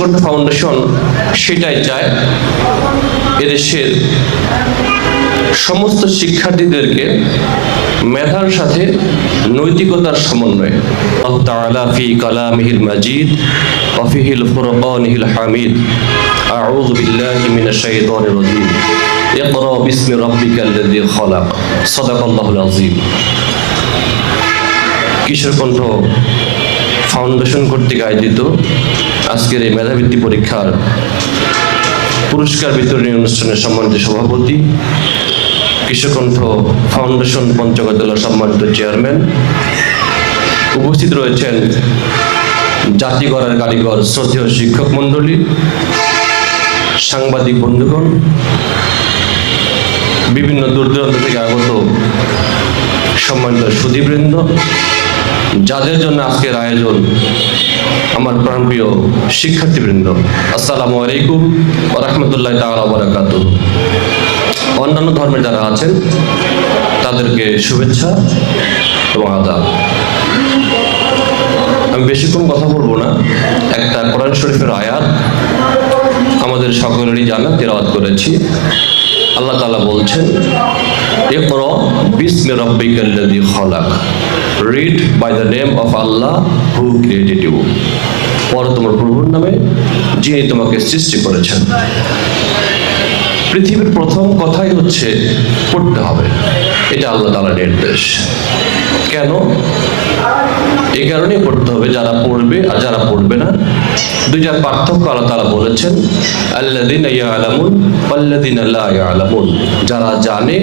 কণ্ঠ ফাউন্ডেশন সেটাই চায় এদেশের সমস্ত শিক্ষার্থীদেরকে মেধার সাথে নৈতিকতার সমন্বয়ে আল্লাহু তাআলা ফি কালামিহিল মাজিদ ওয়া ফিহিল ফুরকানিল হামিদ আউযু বিল্লাহি মিনাশ শাইতানির রাজীম ইকরা বিসমি রাব্বিকাল্লাযী খালাক সাদাকাল্লাহুল আযীম। কিশোর কণ্ঠ ফাউন্ডেশন কর্তৃক আয়োজিত আজকের এই মেধাবৃত্তি পরীক্ষার পুরস্কার বিতরণী অনুষ্ঠানের সম্মানিত সভাপতি, কিশোর কণ্ঠ ফাউন্ডেশন পঞ্চগড় জেলার সম্মানিত চেয়ারম্যান, উপস্থিত রয়েছেন জাতি গড়ার কারিগর শ্রদ্ধেয় শিক্ষক মণ্ডলী, সাংবাদিক বন্ধুগণ, বিভিন্ন দূর দূরান্ত থেকে আগত সম্মানিত সুধীবৃন্দ, যাদের জন্য আজকের আয়োজন, আমার প্রাণপ্রিয় শিক্ষার্থীবৃন্দ, আসসালামু আলাইকুম ওয়া রাহমাতুল্লাহি তাআলা ওয়া বারাকাতুহু। অন্যান্য ধর্মের যারা আছেন তাদেরকে শুভেচ্ছা এবং আদাব। আমি বেশিক্ষণ কথা বলবো না, একটা কোরআন শরীফের আয়াত আমাদের সকলেরই জানা, তেলাওয়াত করেছি। আল্লাহ তাআলা বলছেন, ইকরা বিসমি রাব্বিকাল্লাযী খালাক, read by the name of Allah who created you, পড়ো তোমার প্রভুর নামে যিনি তোমাকে সৃষ্টি করেছেন। পৃথিবীর প্রথম কথাই হচ্ছে পড়তে হবে, এটা আল্লাহ তাআলার নির্দেশ। কেন? এই কারণেই পড়তে হবে, যারা পড়বে আর যারা পড়বে না, দুইটার পার্থক্য আল্লাহ তাআলা বলেছেন, আল্লাযীনা ইয়ালামুন ওয়াল্লাযীনা লা ইয়ালামুন, যারা জানে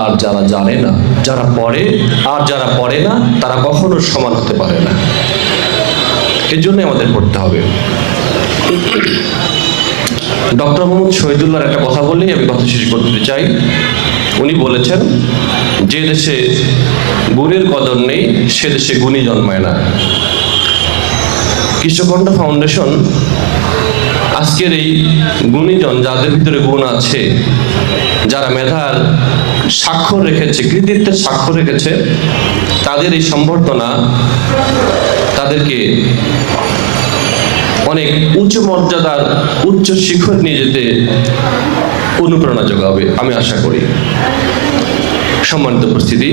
আর যারা জানে না, যারা পড়ে আর যারা পড়ে না, তারা কখনো সমান হতে পারে না। এর জন্য আমাদের পড়তে হবে। ডক্টর মোহাম্মদ শহীদুল্লাহর একটা কথা বলেই আমি কথা শেষ করতে চাই। উনি বলেছেন, যে দেশে গুণের কদর নেই সে দেশে গুণী জন্মায় না। কিশোর কণ্ঠ ফাউন্ডেশন আজকের এই গুণীজন, যাদের ভিতরে গুণ আছে, যারা মেধার স্বাক্ষর রেখেছে, কৃতিত্বের স্বাক্ষর রেখেছে, তাদের এই সম্বর্ধনা তাদেরকে অনেক উচ্চ মর্যাদার উচ্চ শিখর নিয়ে যেতে অনুপ্রেরণা যোগাবে আমি আশা করি। সম্মানিত উপস্থিতি,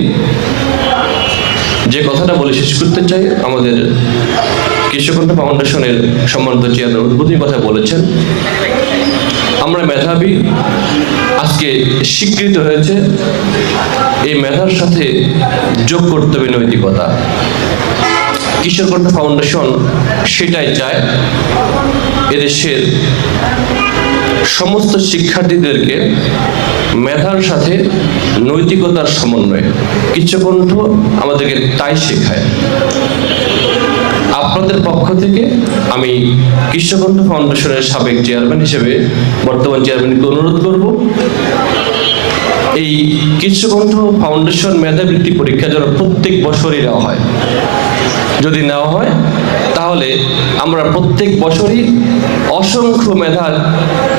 যে কথাটা বলে শেষ করতে চাই, আমাদের কিশোর কণ্ঠ ফাউন্ডেশনের সম্মানিত চেয়ারম্যান উদ্বোধনী কথা বলেছেন, আমরা মেধাবী আজকে স্বীকৃত হয়েছে, এই মেধার সাথে যোগ করতে হবে নৈতিকতা। কিশোর কণ্ঠ ফাউন্ডেশন সেটাই চায় এদেশের সমস্ত শিক্ষার্থীদেরকে মেধার সাথে নৈতিকতার সমন্বয়ে। কিশোর কণ্ঠ আমাদেরকে তাই শেখায়। আপনাদের পক্ষ থেকে আমি কিশোর কণ্ঠ ফাউন্ডেশনের সাবেক চেয়ারম্যান হিসেবে বর্তমান চেয়ারম্যানকে অনুরোধ করব, এই কিশোর কণ্ঠ ফাউন্ডেশন মেধাবৃত্তি পরীক্ষা যেন প্রত্যেক বছরই নেওয়া হয়। যদি নেওয়া হয় তাহলে আমরা প্রত্যেক বছরই অসংখ্য মেধার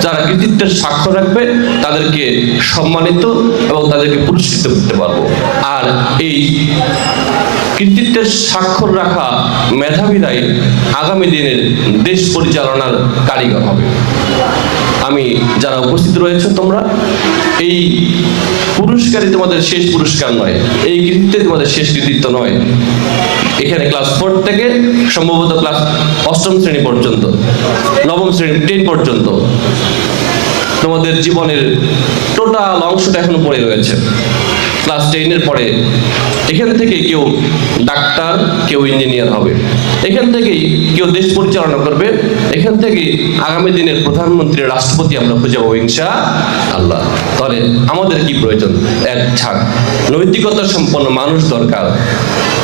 যারা কৃতিত্বের স্বাক্ষর রাখবে তাদেরকে সম্মানিত এবং তাদেরকে পুরস্কৃত করতে পারবো। আর এই কৃতিত্বের স্বাক্ষর রাখা মেধাবীরাই আগামী দিনের দেশ পরিচালনার কারিগর হবে। আমি যারা উপস্থিত রয়েছে, তোমরা এই পুরস্কারই তোমাদের শেষ পুরস্কার নয়, এই কৃতিত্বে তোমাদের শেষ কৃতিত্ব নয়। এখানে ক্লাস 4 থেকে সম্ভবত ক্লাস 8ম শ্রেণী পর্যন্ত, 9ম শ্রেণী 10 পর্যন্ত তোমাদের জীবনের টোটাল অংশটা এখনো পড়ে রয়েছে। ক্লাস 10-এর পরে এখান থেকে কেউ ডাক্তার, কেউ ইঞ্জিনিয়ার হবে, এখান থেকেই কেউ দেশ পরিচালনা করবে, এখান থেকেই আগামী দিনের প্রধানমন্ত্রী, রাষ্ট্রপতি আমরা খুঁজে পাবো ইনশাআল্লাহ। তাহলে আমাদের কি প্রয়োজন? এক ছাড় নৈতিকতা সম্পন্ন মানুষ দরকার।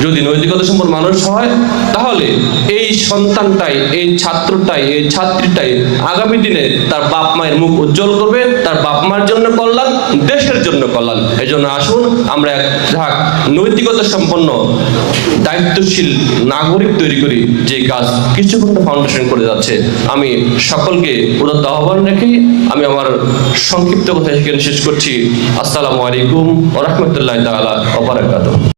যদি নৈতিকতা সম্পন্ন মানুষ হয় তাহলে এই সন্তানটাই, এই ছাত্রটাই, এই ছাত্রীটাই আগামী দিনে তার বাপ মায়ের মুখ উজ্জ্বল করবে, তার বাপ মার জন্য কল্যাণ, দেশের জন্য কল্যাণ। এই জন্য আসুন আমরা এক নৈতিকতা সম্পন্ন দায়িত্বশীল নাগরিক তৈরি করি, যে কাজ কিশোর কণ্ঠ ফাউন্ডেশন করে যাচ্ছে। আমি সকলকে উদাত্ত আহ্বান রেখে আমি আমার সংক্ষিপ্ত কথা এখানে শেষ করছি। আসসালামু আলাইকুম ওয়া রাহমাতুল্লাহি তাআলা ওয়া বারাকাতুহু।